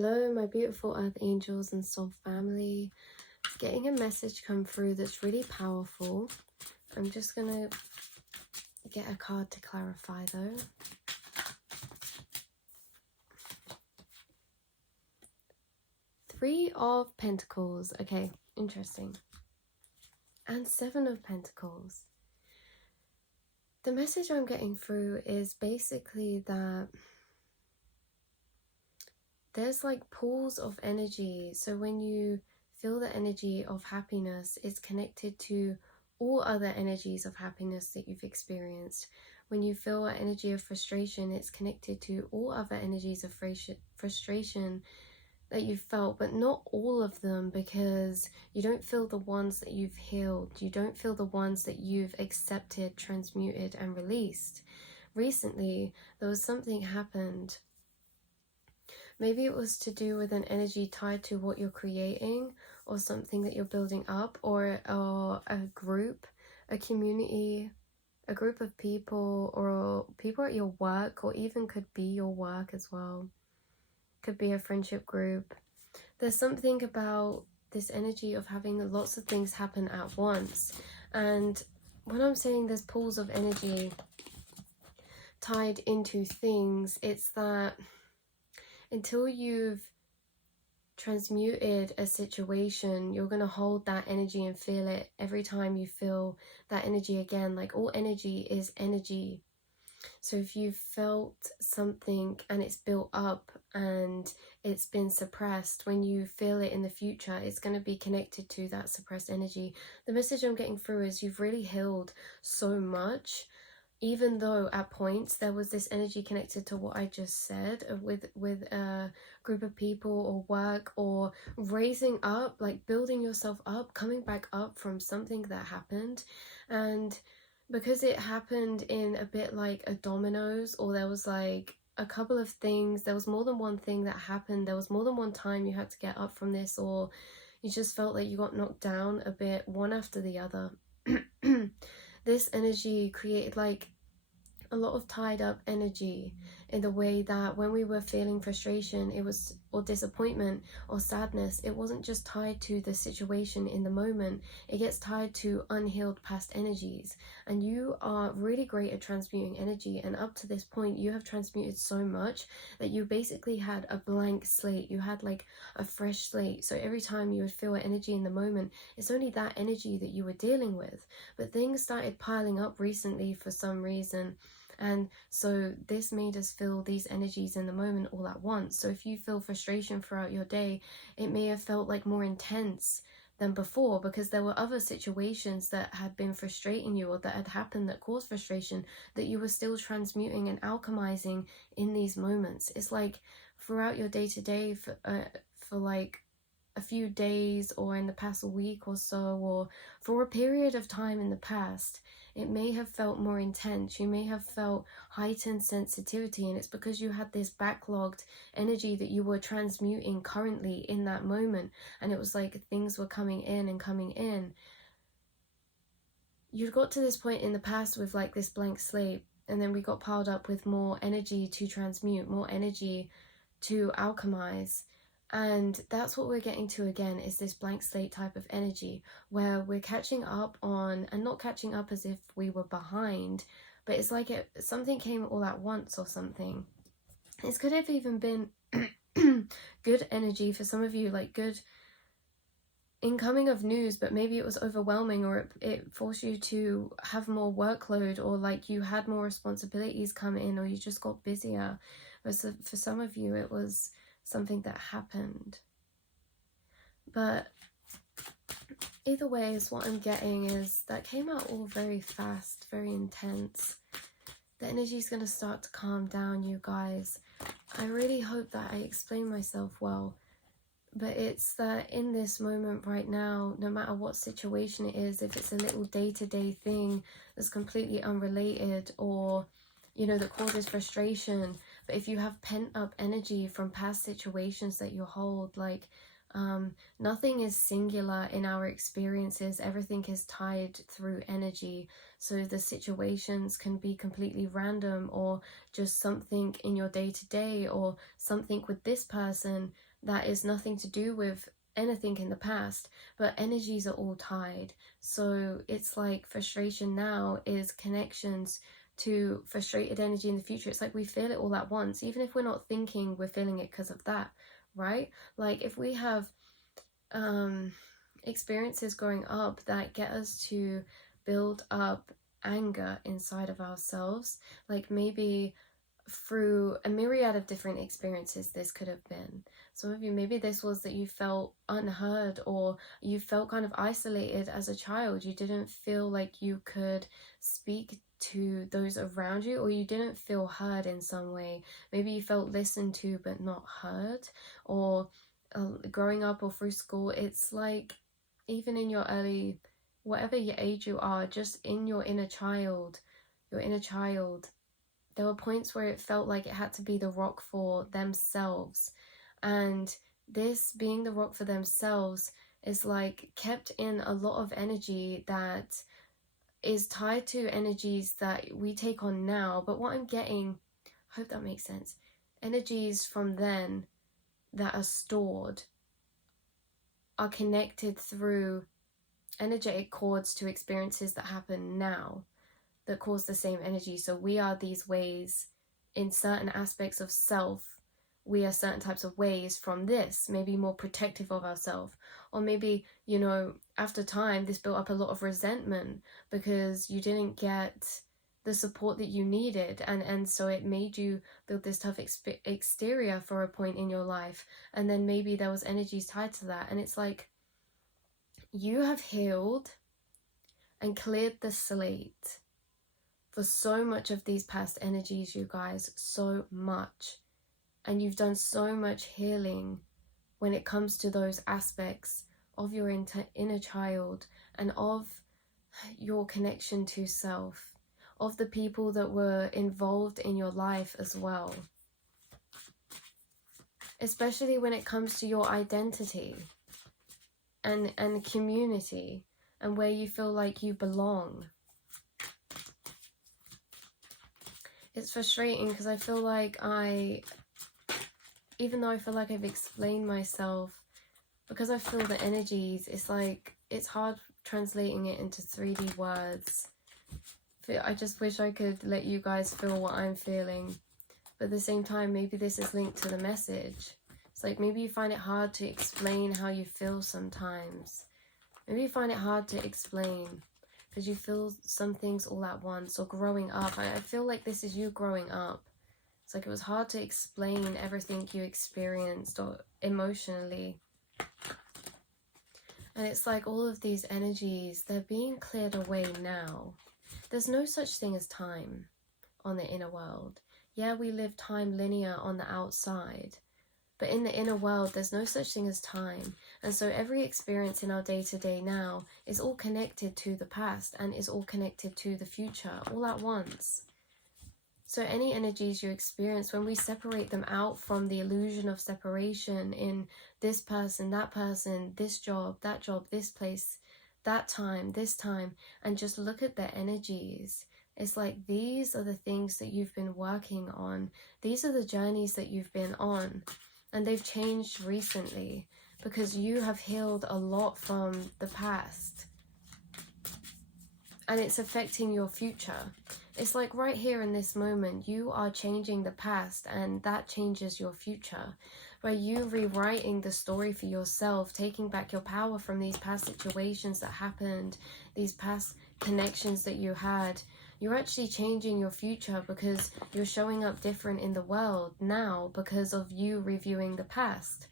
Hello, my beautiful earth angels and soul family. Getting a message come through that's really powerful. I'm just gonna get a card to clarify though. Three of Pentacles. Okay, interesting. And Seven of Pentacles. The message I'm getting through is basically that there's like pools of energy. So when you feel the energy of happiness, it's connected to all other energies of happiness that you've experienced. When you feel an energy of frustration, it's connected to all other energies of frustration that you've felt, but not all of them, because you don't feel the ones that you've healed. You don't feel the ones that you've accepted, transmuted, and released. Recently, there was something happened. Maybe it was to do with an energy tied to what you're creating or something that you're building up, or a group, a community, a group of people, or people at your work, or even could be your work as well. Could be a friendship group. There's something about this energy of having lots of things happen at once. And when I'm saying there's pools of energy tied into things, it's that until you've transmuted a situation, you're going to hold that energy and feel it every time you feel that energy again. Like, all energy is energy. So if you've felt something and it's built up and it's been suppressed, when you feel it in the future, it's going to be connected to that suppressed energy. The message I'm getting through is you've really healed so much, even though at points there was this energy connected to what I just said, with a group of people or work or raising up, like building yourself up, coming back up from something that happened. And because it happened in a bit like a dominoes, or there was like a couple of things, there was more than one thing that happened, there was more than one time you had to get up from this, or you just felt like you got knocked down a bit, one after the other. This energy created like a lot of tied up energy, in the way that when we were feeling frustration, it was, or disappointment or sadness, it wasn't just tied to the situation in the moment. It gets tied to unhealed past energies. And you are really great at transmuting energy, and up to this point you have transmuted so much that you basically had a blank slate. You had like a fresh slate. So every time you would feel an energy in the moment, it's only that energy that you were dealing with. But things started piling up recently for some reason, and so this made us feel these energies in the moment all at once. So if you feel frustration throughout your day, it may have felt like more intense than before, because there were other situations that had been frustrating you, or that had happened that caused frustration, that you were still transmuting and alchemizing in these moments. It's like throughout your day-to-day, for like a few days, or in the past week or so, or for a period of time in the past, it may have felt more intense. You may have felt heightened sensitivity, and it's because you had this backlogged energy that you were transmuting currently in that moment, and it was like things were coming in and coming in. You got to this point in the past with like this blank slate, and then we got piled up with more energy to transmute, more energy to alchemize. And that's what we're getting to again, is this blank slate type of energy, where we're catching up on, and not catching up as if we were behind, but it's like something came all at once or something. This could have even been good energy for some of you, like good incoming of news, but maybe it was overwhelming, or it forced you to have more workload, or like you had more responsibilities come in, or you just got busier. But for some of you, it was something that happened. But either way, is what I'm getting is that came out all very fast, very intense. The energy is going to start to calm down, you guys. I really hope that I explain myself well, but it's that in this moment right now, no matter what situation it is, if it's a little day-to-day thing that's completely unrelated, or you know, that causes frustration, but if you have pent-up energy from past situations that you hold, like nothing is singular in our experiences, everything is tied through energy. So the situations can be completely random, or just something in your day-to-day, or something with this person that is nothing to do with anything in the past, but energies are all tied. So it's like frustration now is connections to frustrated energy in the future. It's like we feel it all at once, even if we're not thinking we're feeling it because of that, right? Like if we have experiences growing up that get us to build up anger inside of ourselves, like maybe through a myriad of different experiences this could have been. Some of you, maybe this was that you felt unheard, or you felt kind of isolated as a child. You didn't feel like you could speak to those around you, or you didn't feel heard in some way. Maybe you felt listened to but not heard. Or growing up or through school, it's like even in your early, whatever your age you are, just in your inner child, there were points where it felt like it had to be the rock for themselves. And this being the rock for themselves is like kept in a lot of energy that is tied to energies that we take on now. But what I'm getting, I hope that makes sense, energies from then that are stored are connected through energetic cords to experiences that happen now that cause the same energy. So we are these ways in certain aspects of self. We are certain types of ways from this, maybe more protective of ourselves. Or maybe, you know, after time, this built up a lot of resentment because you didn't get the support that you needed. And so it made you build this tough exterior for a point in your life. And then maybe there was energies tied to that. And it's like, you have healed and cleared the slate for so much of these past energies, you guys, so much. And you've done so much healing when it comes to those aspects of your inner child and of your connection to self, of the people that were involved in your life as well. Especially when it comes to your identity and community and where you feel like you belong. It's frustrating because I feel like even though I feel like I've explained myself, because I feel the energies, it's like, it's hard translating it into 3D words. I just wish I could let you guys feel what I'm feeling. But at the same time, maybe this is linked to the message. It's like, maybe you find it hard to explain how you feel sometimes. Maybe you find it hard to explain because you feel some things all at once. Or growing up, I feel like this is you growing up. It's like it was hard to explain everything you experienced or emotionally. And it's like all of these energies, they're being cleared away now. There's no such thing as time on the inner world. Yeah, we live time linear on the outside, but in the inner world, there's no such thing as time. And so every experience in our day-to-day now is all connected to the past and is all connected to the future, all at once. So any energies you experience, when we separate them out from the illusion of separation in this person, this job, this place, that time, this time, and just look at their energies, it's like these are the things that you've been working on. These are the journeys that you've been on. And they've changed recently because you have healed a lot from the past. And it's affecting your future. It's like right here in this moment, you are changing the past and that changes your future. By you rewriting the story for yourself, taking back your power from these past situations that happened, these past connections that you had, you're actually changing your future because you're showing up different in the world now because of you reviewing the past.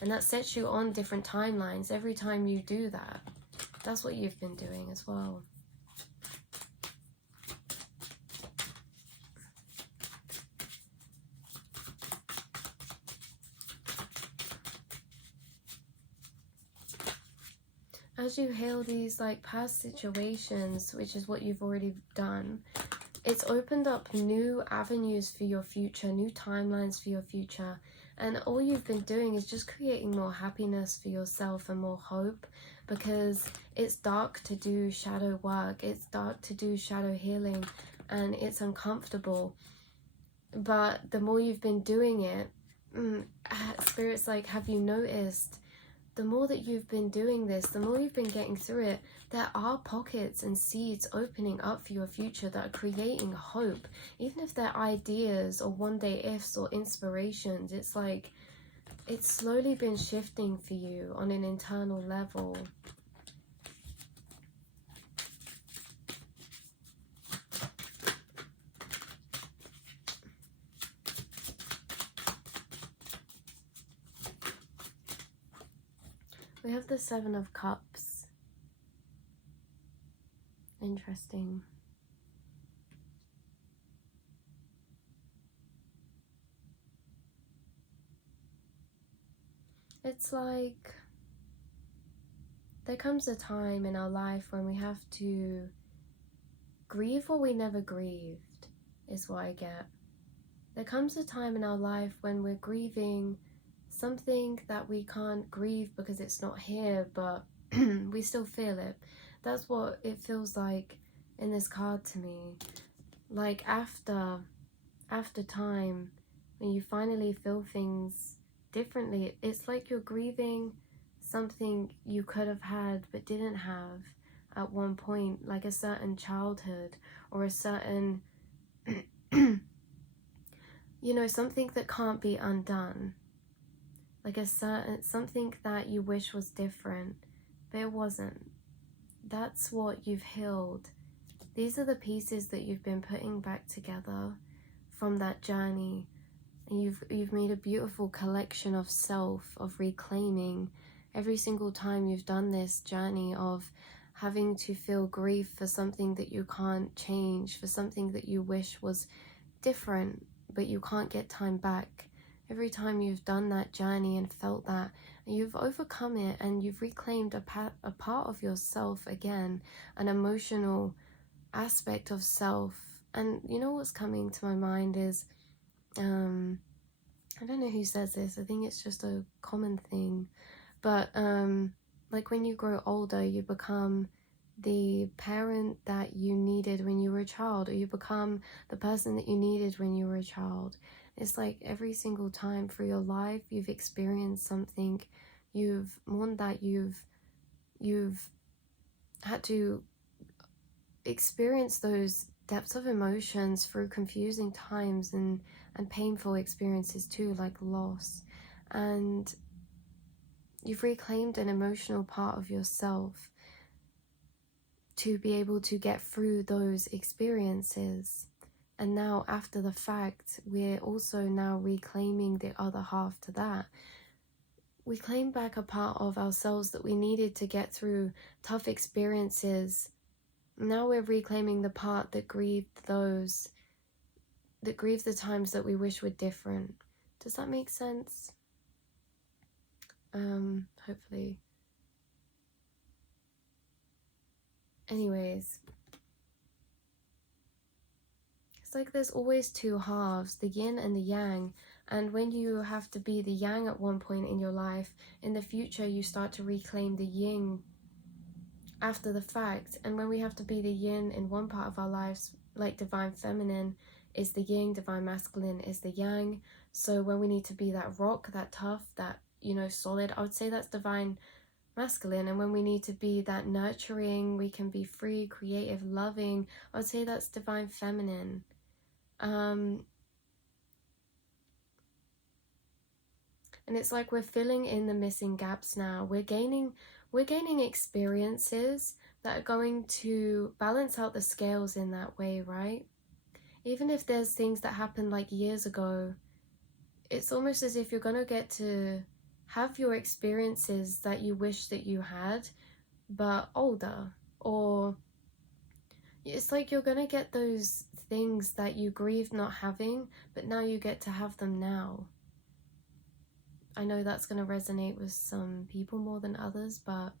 And that sets you on different timelines every time you do that. That's what you've been doing as well. As you heal these like past situations, which is what you've already done, it's opened up new avenues for your future, new timelines for your future. And all you've been doing is just creating more happiness for yourself and more hope, because it's dark to do shadow work, it's dark to do shadow healing, and it's uncomfortable. But the more you've been doing it, Spirit's like, have you noticed, the more that you've been doing this, the more you've been getting through it, there are pockets and seeds opening up for your future that are creating hope. Even if they're ideas or one day ifs or inspirations, it's like it's slowly been shifting for you on an internal level. We have the Seven of Cups. Interesting. It's like there comes a time in our life when we have to grieve what we never grieved, is what I get. There comes a time in our life when we're grieving something that we can't grieve because it's not here, but we still feel it. That's what it feels like in this card to me. Like after time, when you finally feel things differently, it's like you're grieving something you could have had but didn't have at one point, like a certain childhood or a certain you know, something that can't be undone, like a certain something that you wish was different but it wasn't. That's what you've healed. These are the pieces that you've been putting back together from that journey, and you've made a beautiful collection of self, of reclaiming. Every single time you've done this journey of having to feel grief for something that you can't change, for something that you wish was different but you can't get time back, every time you've done that journey and felt that, you've overcome it and you've reclaimed a part of yourself again, an emotional aspect of self. And you know what's coming to my mind is, I don't know who says this, I think it's just a common thing, but like when you grow older, you become the parent that you needed when you were a child, or you become the person that you needed when you were a child. It's like every single time through your life you've experienced something, you've mourned that, you've had to experience those depths of emotions through confusing times and painful experiences too, like loss. And you've reclaimed an emotional part of yourself to be able to get through those experiences. And now after the fact, we're also now reclaiming the other half to that. We claim back a part of ourselves that we needed to get through tough experiences. Now we're reclaiming the part that grieved the times that we wish were different. Does that make sense? Hopefully. Anyways, it's like there's always two halves, the yin and the yang. And when you have to be the yang at one point in your life, in the future you start to reclaim the yin after the fact. And when we have to be the yin in one part of our lives, like divine feminine is the yin, divine masculine is the yang. So when we need to be that rock, that tough, that, you know, solid, I would say that's divine masculine. And when we need to be that nurturing, we can be free, creative, loving, I would say that's divine feminine. And it's like we're filling in the missing gaps now. We're gaining experiences that are going to balance out the scales in that way, right? Even if there's things that happened like years ago, it's almost as if you're going to get to have your experiences that you wish that you had, but older. Or it's like you're going to get those things that you grieved not having, but now you get to have them now. I know that's going to resonate with some people more than others, but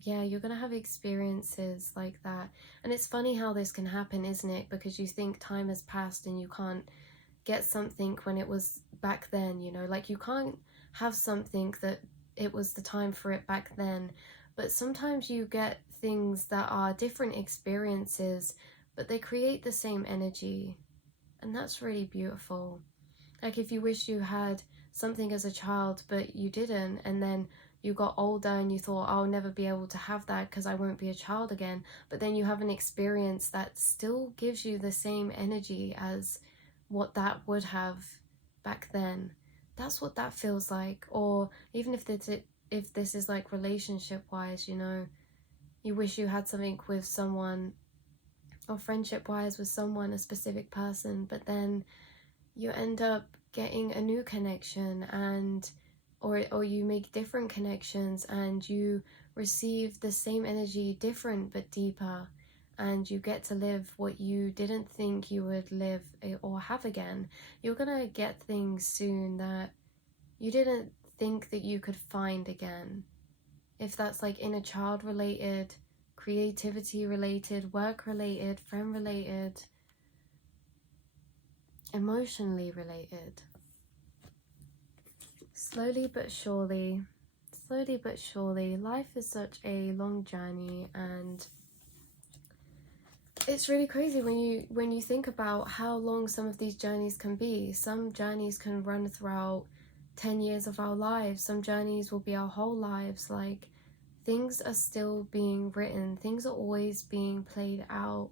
yeah, you're going to have experiences like that. And it's funny how this can happen, isn't it? Because you think time has passed and you can't get something when it was back then, you know, like you can't have something that it was the time for it back then. But sometimes you get things that are different experiences, but they create the same energy. And that's really beautiful. Like if you wish you had something as a child but you didn't, and then you got older and you thought, I'll never be able to have that because I won't be a child again, but then you have an experience that still gives you the same energy as what that would have back then. That's what that feels like. Or even if this is like relationship wise, you know, you wish you had something with someone, or friendship wise with someone, a specific person, but then you end up getting a new connection, and or you make different connections and you receive the same energy, different but deeper, and you get to live what you didn't think you would live or have again. You're gonna get things soon that you didn't think that you could find again. If that's like inner child related, creativity related, work related, friend related, emotionally related. Slowly but surely, life is such a long journey, and it's really crazy when you think about how long some of these journeys can be. Some journeys can run throughout 10 years of our lives. Some journeys will be our whole lives. Like, things are still being written. Things are always being played out.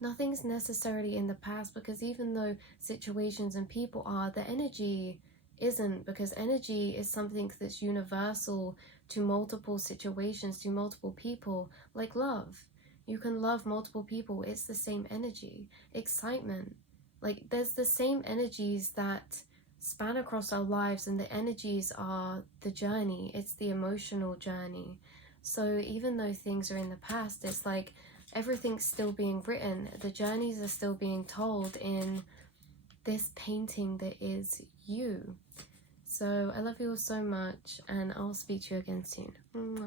Nothing's necessarily in the past, because even though situations and people are, the energy isn't, because energy is something that's universal to multiple situations, to multiple people, like love. You can love multiple people, it's the same energy. Excitement, like there's the same energies that span across our lives, and the energies are the journey, it's the emotional journey. So even though things are in the past, it's like everything's still being written, the journeys are still being told in this painting that is you. So I love you all so much, and I'll speak to you again soon. Mwah.